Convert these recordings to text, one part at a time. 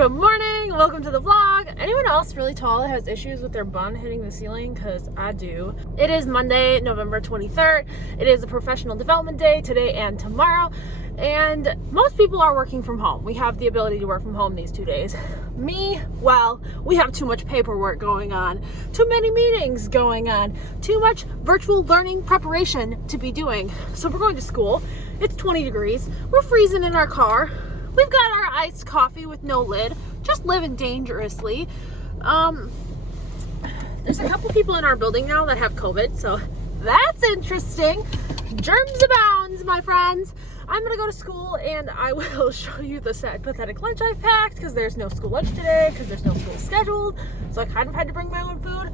Good morning, welcome to the vlog. Anyone else really tall that has issues with their bun hitting the ceiling? Because I do. It is Monday, November 23rd. It is a professional development day today and tomorrow. And most people are working from home. We have the ability to work from home these 2 days. Me, well, we have too much paperwork going on, too many meetings going on, too much virtual learning preparation to be doing. So we're going to school. It's 20 degrees. We're freezing in our car. We've got our iced coffee with no lid, just living dangerously. There's a couple people in our building now that have COVID, so that's interesting. Germs abounds, my friends. I'm gonna go to school and I will show you the sad, pathetic lunch I've packed because there's no school lunch today because there's no school scheduled. So I kind of had to bring my own food.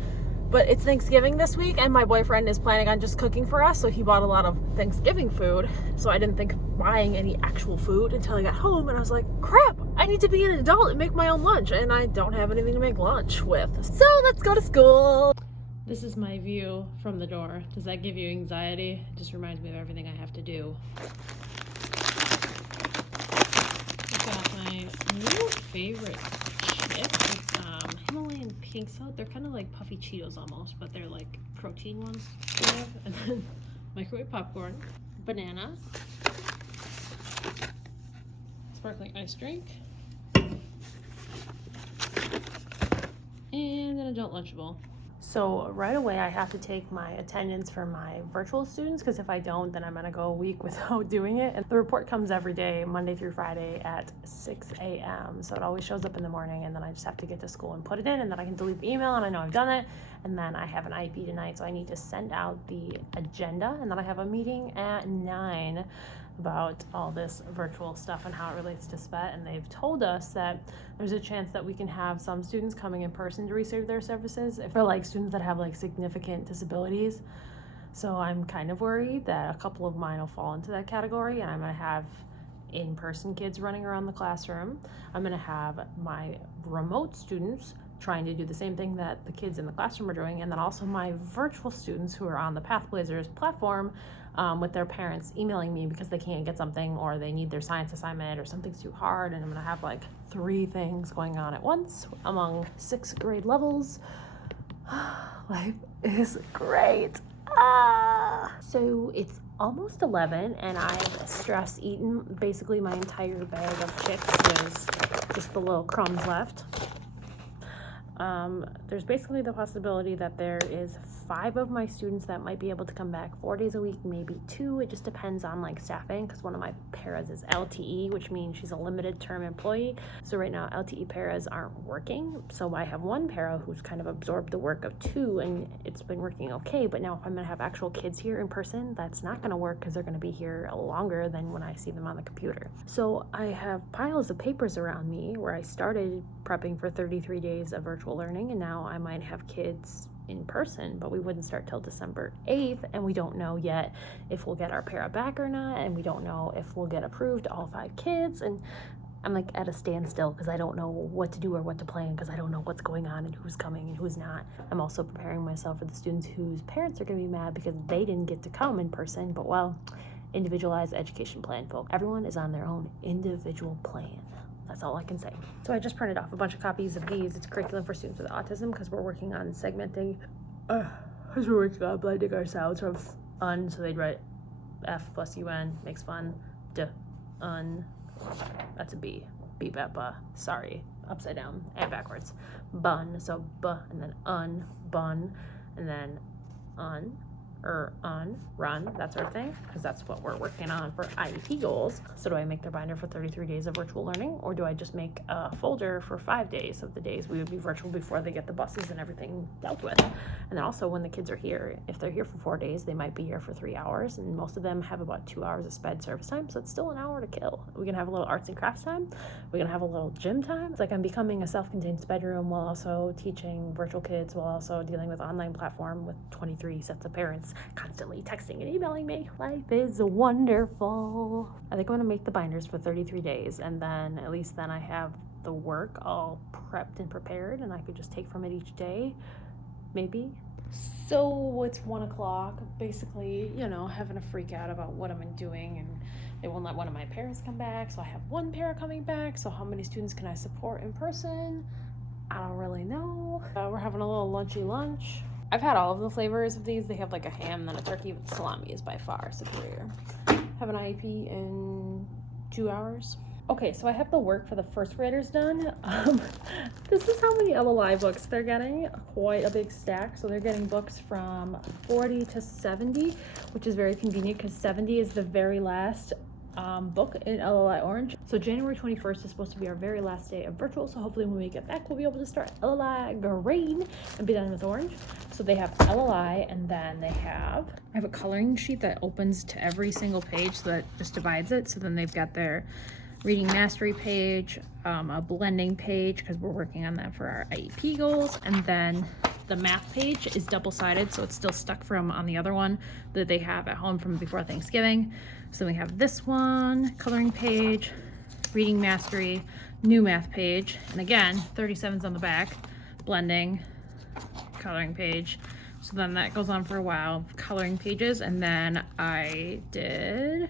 But it's Thanksgiving this week and my boyfriend is planning on just cooking for us, so he bought a lot of Thanksgiving food. So I didn't think of buying any actual food until I got home, and I was like, crap, I need to be an adult and make my own lunch, and I don't have anything to make lunch with. So let's go to school. This is my view from the door. Does that give you anxiety? It just reminds me of everything I have to do. I've got my new favorite chips. Himalayan pink salt. They're kind of like puffy Cheetos almost, but they're like protein ones. And then microwave popcorn, banana, sparkling ice drink, and an adult Lunchable. So right away I have to take my attendance for my virtual students, because if I don't, then I'm gonna go a week without doing it. And the report comes every day, Monday through Friday at 6 a.m. So it always shows up in the morning, and then I just have to get to school and put it in, and then I can delete the email and I know I've done it. And then I have an IEP tonight, so I need to send out the agenda, and then I have a meeting at 9 about all this virtual stuff and how it relates to SPET. And they've told us that there's a chance that we can have some students coming in person to receive their services if they're like students that have like significant disabilities. So I'm kind of worried that a couple of mine will fall into that category, and I'm gonna have in-person kids running around the classroom. I'm gonna have my remote students trying to do the same thing that the kids in the classroom are doing, and then also my virtual students who are on the Pathblazers platform with their parents emailing me because they can't get something or they need their science assignment or something's too hard, and I'm gonna have like 3 things going on at once among 6th grade levels. Life is great. So it's almost 11 and I've stress eaten basically my entire bag of chips. There's just the little crumbs left. There's basically the possibility that there is 5 of my students that might be able to come back 4 days a week, maybe 2. It just depends on like staffing, because one of my paras is LTE, which means she's a limited term employee. So right now LTE paras aren't working. So I have one para who's kind of absorbed the work of 2, and it's been working okay. But now if I'm gonna have actual kids here in person, that's not gonna work because they're gonna be here longer than when I see them on the computer. So I have piles of papers around me where I started prepping for 33 days of virtual learning, and now I might have kids in person, but we wouldn't start till December 8th, and we don't know yet if we'll get our para back or not, and we don't know if we'll get approved all 5 kids, and I'm like at a standstill because I don't know what to do or what to plan, because I don't know what's going on and who's coming and who's not. I'm also preparing myself for the students whose parents are going to be mad because they didn't get to come in person, but well, individualized education plan, folks. Everyone is on their own individual plan. That's all I can say. So I just printed off a bunch of copies of these. It's curriculum for students with autism, because we're working on segmenting, because we're working on blending our sounds from un, so they'd write F plus UN, makes fun, D, un, that's a B, sorry, upside down and backwards, bun, so B, and then un, bun, and then un, run, that sort of thing, because that's what we're working on for IEP goals. So do I make their binder for 33 days of virtual learning, or do I just make a folder for 5 days of the days we would be virtual before they get the buses and everything dealt with? And then also when the kids are here, if they're here for 4 days, they might be here for 3 hours, and most of them have about 2 hours of sped service time, so it's still an hour to kill. We're gonna have a little arts and crafts time, we're gonna have a little gym time. It's like I'm becoming a self-contained sped room while also teaching virtual kids, while also dealing with online platform with 23 sets of parents constantly texting and emailing me. Life is wonderful. I think I'm gonna make the binders for 33 days, and then at least then I have the work all prepped and prepared, and I could just take from it each day, maybe. So it's 1 o'clock, basically, you know, having a freak out about what I'm doing, and they won't let one of my parents come back, so I have one parent coming back. So how many students can I support in person? I don't really know. We're having a little lunchy lunch. I've had all of the flavors of these. They have like a ham and then a turkey, but salami is by far superior. Have an IEP in 2 hours. Okay, so I have the work for the first graders done. This is how many LLI books they're getting, quite a big stack. So they're getting books from 40 to 70, which is very convenient because 70 is the very last book in LLI Orange. So January 21st is supposed to be our very last day of virtual. So hopefully when we get back, we'll be able to start LLI Green and be done with Orange. So they have LLI, and then I have a coloring sheet that opens to every single page, so that just divides it. So then they've got their reading mastery page, a blending page, because we're working on that for our IEP goals, and then the math page is double-sided, so it's still stuck from on the other one that they have at home from before Thanksgiving. So we have this one, coloring page, reading mastery, new math page, and again, 37's on the back, blending, coloring page. So then that goes on for a while, coloring pages, and then I did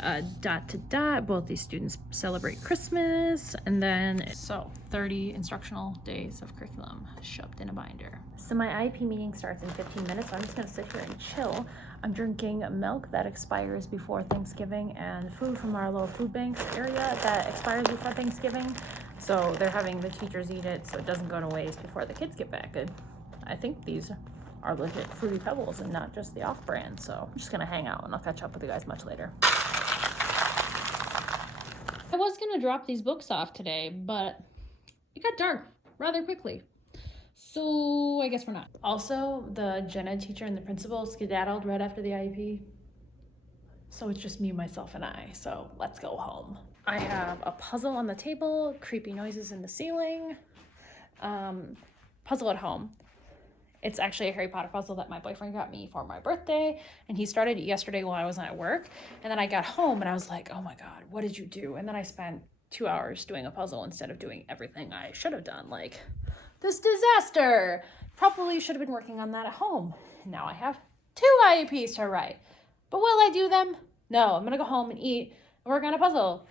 a dot to dot. Both these students celebrate Christmas. And then, so 30 instructional days of curriculum shoved in a binder. So my IEP meeting starts in 15 minutes. So I'm just gonna sit here and chill. I'm drinking milk that expires before Thanksgiving and food from our little food bank area that expires before Thanksgiving. So they're having the teachers eat it so it doesn't go to waste before the kids get back. And I think these are legit Fruity Pebbles and not just the off-brand. So I'm just gonna hang out and I'll catch up with you guys much later. I was gonna drop these books off today, but it got dark rather quickly. So I guess we're not. Also, the gen ed teacher and the principal skedaddled right after the IEP. So it's just me, myself, and I. So let's go home. I have a puzzle on the table, creepy noises in the ceiling, puzzle at home. It's actually a Harry Potter puzzle that my boyfriend got me for my birthday, and he started it yesterday while I wasn't at work. And then I got home and I was like, oh my God, what did you do? And then I spent 2 hours doing a puzzle instead of doing everything I should have done, like this disaster. Probably should have been working on that at home. Now I have 2 IEPs to write. But will I do them? No, I'm gonna go home and eat and work on a puzzle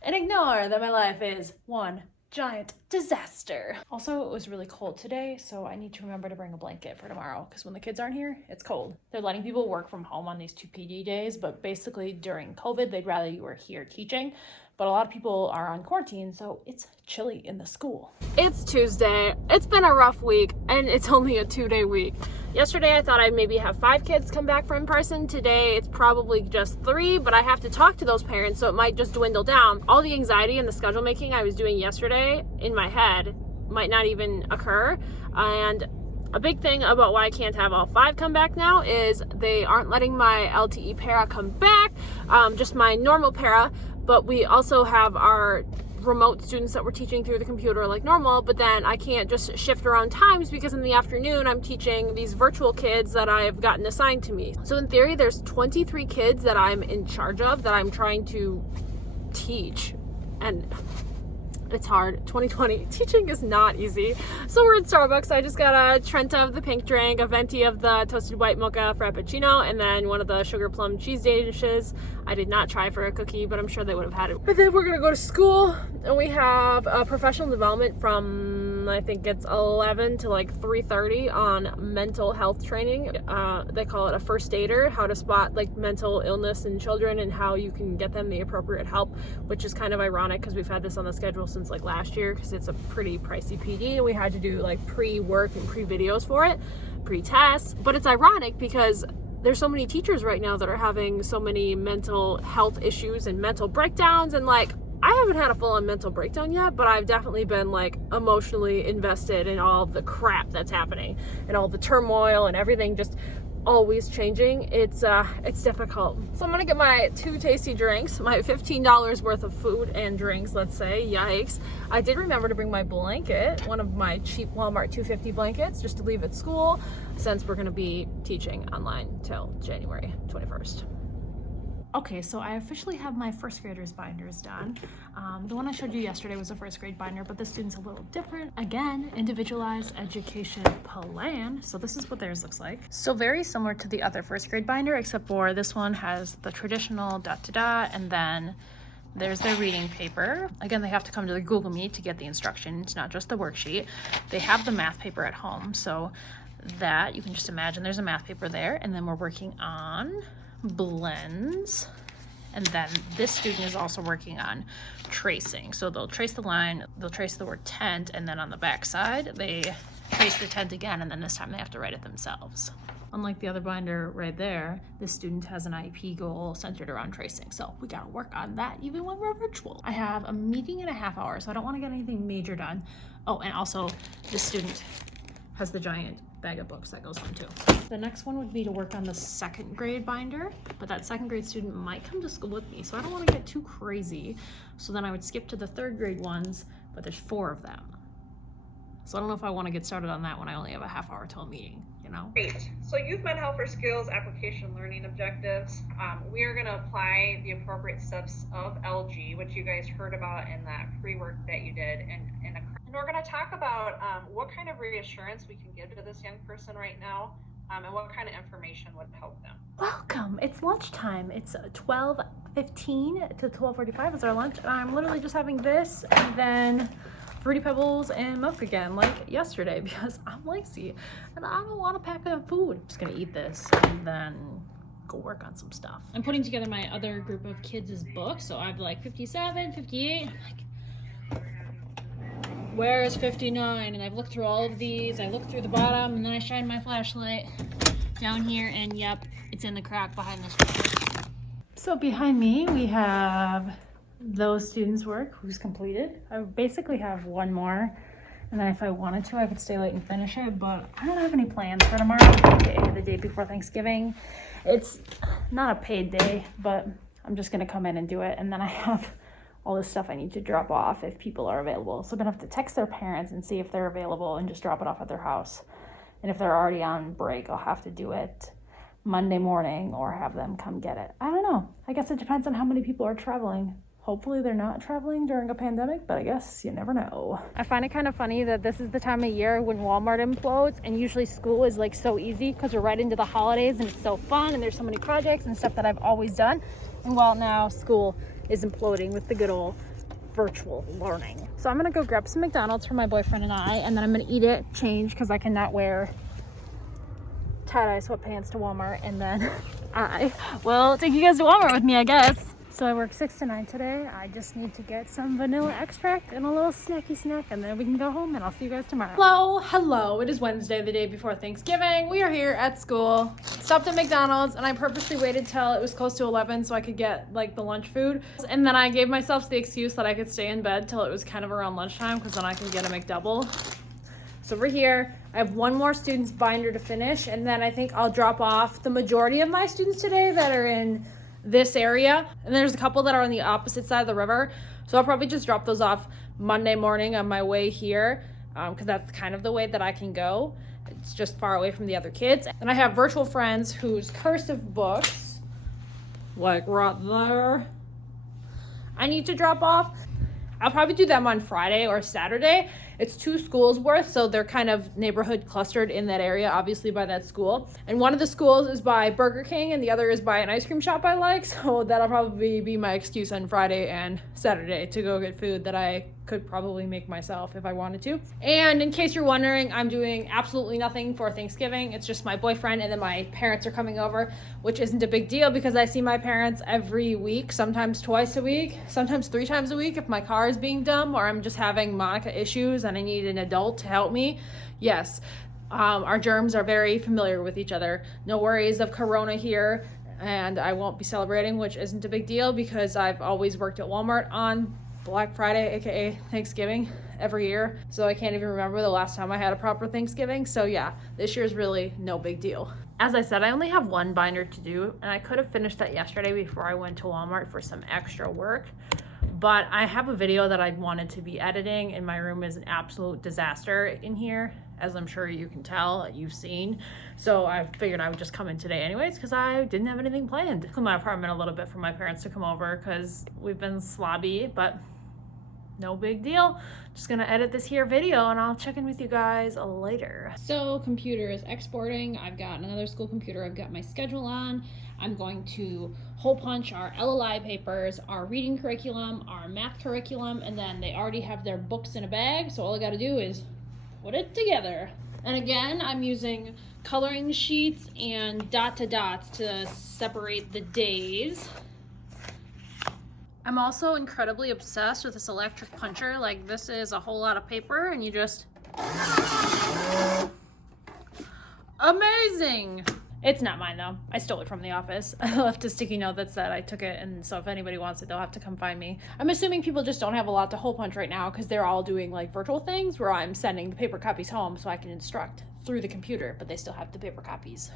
and ignore that my life is one giant disaster. Also, it was really cold today, so I need to remember to bring a blanket for tomorrow because when the kids aren't here, it's cold. They're letting people work from home on these 2 PD days, but basically during COVID, they'd rather you were here teaching. But a lot of people are on quarantine, so it's chilly in the school. It's Tuesday. It's been a rough week, and it's only a 2-day week. Yesterday, I thought I'd maybe have 5 kids come back from in person. Today, it's probably just 3, but I have to talk to those parents, so it might just dwindle down. All the anxiety and the schedule making I was doing yesterday in my head might not even occur. And a big thing about why I can't have all 5 come back now is they aren't letting my LTE para come back, just my normal para. But we also have our remote students that we're teaching through the computer like normal, but then I can't just shift around times because in the afternoon I'm teaching these virtual kids that I've gotten assigned to me. So in theory, there's 23 kids that I'm in charge of that I'm trying to teach, and it's hard. 2020 teaching is not easy. So we're at Starbucks. I just got a Trenta of the pink drink, a venti of the toasted white mocha frappuccino, and then one of the sugar plum cheese dishes. I did not try for a cookie, but I'm sure they would have had it. But then we're gonna go to school, and we have a professional development from, I think it's 11 to like 3:30 on mental health training. They call it a first aider, how to spot like mental illness in children and how you can get them the appropriate help, which is kind of ironic because we've had this on the schedule since like last year because it's a pretty pricey PD and we had to do like pre-work and pre-videos for it, pre-tests. But it's ironic because there's so many teachers right now that are having so many mental health issues and mental breakdowns, and like I haven't had a full-on mental breakdown yet, but I've definitely been like emotionally invested in all of the crap that's happening and all the turmoil and everything just always changing. It's difficult. So I'm gonna get my 2 tasty drinks, my $15 worth of food and drinks, let's say. Yikes. I did remember to bring my blanket, one of my cheap Walmart $2.50 blankets, just to leave at school since we're gonna be teaching online till January 21st. Okay, so I officially have my first graders binders done. The one I showed you yesterday was a first grade binder, but this student's a little different. Again, individualized education plan. So this is what theirs looks like. So very similar to the other first grade binder, except for this one has the traditional ... and then there's their reading paper. Again, they have to come to the Google Meet to get the instructions, not just the worksheet. They have the math paper at home, so that you can just imagine there's a math paper there, and then we're working on blends, and then this student is also working on tracing. So they'll trace the line, they'll trace the word tent, and then on the back side they trace the tent again, and then this time they have to write it themselves. Unlike the other binder right there, this student has an IEP goal centered around tracing, so we gotta work on that even when we're virtual. I have a meeting in a half hour, so I don't want to get anything major done. Oh, and also this student has the giant bag of books that goes on too. The next one would be to work on the second grade binder, but that second grade student might come to school with me, so I don't want to get too crazy. So then I would skip to the third grade ones, but there's 4 of them. So I don't know if I want to get started on that when I only have a half hour till a meeting, you know? Great. So you've met Helper Skills application learning objectives. We are going to apply the appropriate steps of LG, which you guys heard about in that free work that you did. And we're going to talk about what kind of reassurance we can give to this young person right now, and what kind of information would help them. Welcome. It's lunchtime. It's 12:15 to 12:45 is our lunch. I'm literally just having this and then Fruity Pebbles and milk again, like yesterday, because I'm lazy and I don't want to pack up food. I'm just gonna eat this and then go work on some stuff. I'm putting together my other group of kids' books, so I have like 57, 58. I'm like, where is 59? And I've looked through all of these. I looked through the bottom and then I shine my flashlight down here, and yep, it's in the crack behind this picture. So behind me we have those students' work who's completed. I basically have one more, and then if I wanted to I could stay late and finish it, but I don't have any plans for tomorrow, aka the day before Thanksgiving. It's not a paid day, but I'm just gonna come in and do it, and then I have all this stuff I need to drop off if people are available. So I'm gonna have to text their parents and see if they're available and just drop it off at their house. And if they're already on break, I'll have to do it Monday morning or have them come get it. I don't know. I guess it depends on how many people are traveling. Hopefully they're not traveling during a pandemic, but I guess you never know. I find it kind of funny that this is the time of year when Walmart implodes, and usually school is like so easy because we're right into the holidays and it's so fun and there's so many projects and stuff that I've always done. And well, now school is imploding with the good old virtual learning. So I'm gonna go grab some McDonald's for my boyfriend and I, and then I'm gonna eat it, change, because I cannot wear tie-dye sweatpants to Walmart, and then I will take you guys to Walmart with me, I guess. So I work 6 to 9 today. I just need to get some vanilla extract and a little snacky snack, and then we can go home, and I'll see you guys tomorrow. Hello. It is Wednesday, the day before Thanksgiving. We are here at school. Stopped at McDonald's, and I purposely waited till it was close to 11 so I could get like the lunch food. And then I gave myself the excuse that I could stay in bed till it was kind of around lunchtime, because then I can get a McDouble. So we're here. I have one more student's binder to finish, and then I think I'll drop off the majority of my students today that are in this area, and there's a couple that are on the opposite side of the river, so I'll probably just drop those off Monday morning on my way here, because that's kind of the way that I can go. It's just far away from the other kids. And I have virtual friends whose cursive books, like right there, I need to drop off. I'll probably do them on Friday or Saturday. It's 2 schools worth, so they're kind of neighborhood clustered in that area, obviously by that school. And one of the schools is by Burger King and the other is by an ice cream shop I like, so that'll probably be my excuse on Friday and Saturday to go get food that I could probably make myself if I wanted to. And in case you're wondering, I'm doing absolutely nothing for Thanksgiving. It's just my boyfriend, and then my parents are coming over, which isn't a big deal because I see my parents every week, sometimes twice a week, sometimes 3 times a week if my car is being dumb or I'm just having Monica issues and I need an adult to help me. Yes, our germs are very familiar with each other. No worries of corona here, and I won't be celebrating, which isn't a big deal because I've always worked at Walmart on Black Friday, aka Thanksgiving, every year, so I can't even remember the last time I had a proper Thanksgiving. So yeah, this year's really no big deal. As I said, I only have one binder to do, and I could have finished that yesterday before I went to Walmart for some extra work, but I have a video that I wanted to be editing, and my room is an absolute disaster in here. as I'm sure you can tell, you've seen. So I figured I would just come in today anyways, because I didn't have anything planned. Clean my apartment a little bit for my parents to come over, because we've been slobby, but no big deal. Just gonna edit this here video and I'll check in with you guys later. So computer is exporting. I've got another school computer. I've got my schedule on. I'm going to hole punch our LLI papers, our reading curriculum, our math curriculum, and then they already have their books in a bag, so all I gotta do is put it together. And again, I'm using coloring sheets and dots to separate the days. I'm also incredibly obsessed with this electric puncher. Like, this is a whole lot of paper and you just... Amazing! It's not mine though. I stole it from the office. I left a sticky note that said I took it, and so if anybody wants it, they'll have to come find me. I'm assuming people just don't have a lot to hole punch right now because they're all doing like virtual things where I'm sending the paper copies home so I can instruct through the computer, but they still have the paper copies.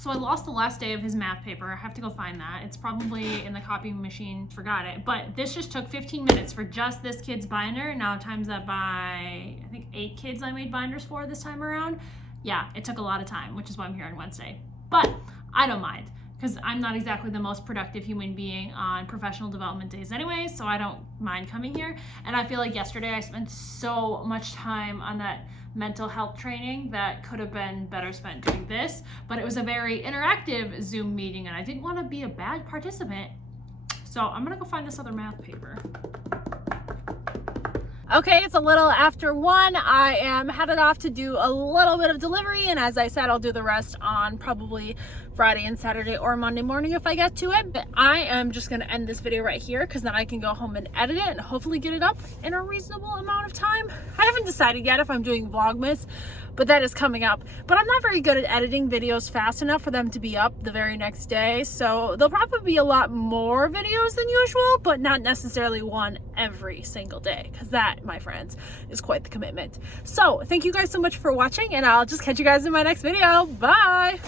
So I lost the last day of his math paper. I have to go find that. It's probably in the copying machine, forgot it. But this just took 15 minutes for just this kid's binder. Now times that by, I think 8 kids I made binders for this time around. Yeah, it took a lot of time, which is why I'm here on Wednesday. But I don't mind, because I'm not exactly the most productive human being on professional development days anyway, so I don't mind coming here. And I feel like yesterday I spent so much time on that mental health training that could have been better spent doing this, but it was a very interactive Zoom meeting and I didn't want to be a bad participant. So I'm gonna go find this other math paper. Okay, it's a little after 1. I am headed off to do a little bit of delivery, and as I said, I'll do the rest on probably Friday and Saturday or Monday morning if I get to it. But I am just gonna end this video right here because then I can go home and edit it and hopefully get it up in a reasonable amount of time. I haven't decided yet if I'm doing Vlogmas, but that is coming up. But I'm not very good at editing videos fast enough for them to be up the very next day. So there'll probably be a lot more videos than usual, but not necessarily one every single day, because that, my friends, is quite the commitment. So thank you guys so much for watching, and I'll just catch you guys in my next video. Bye!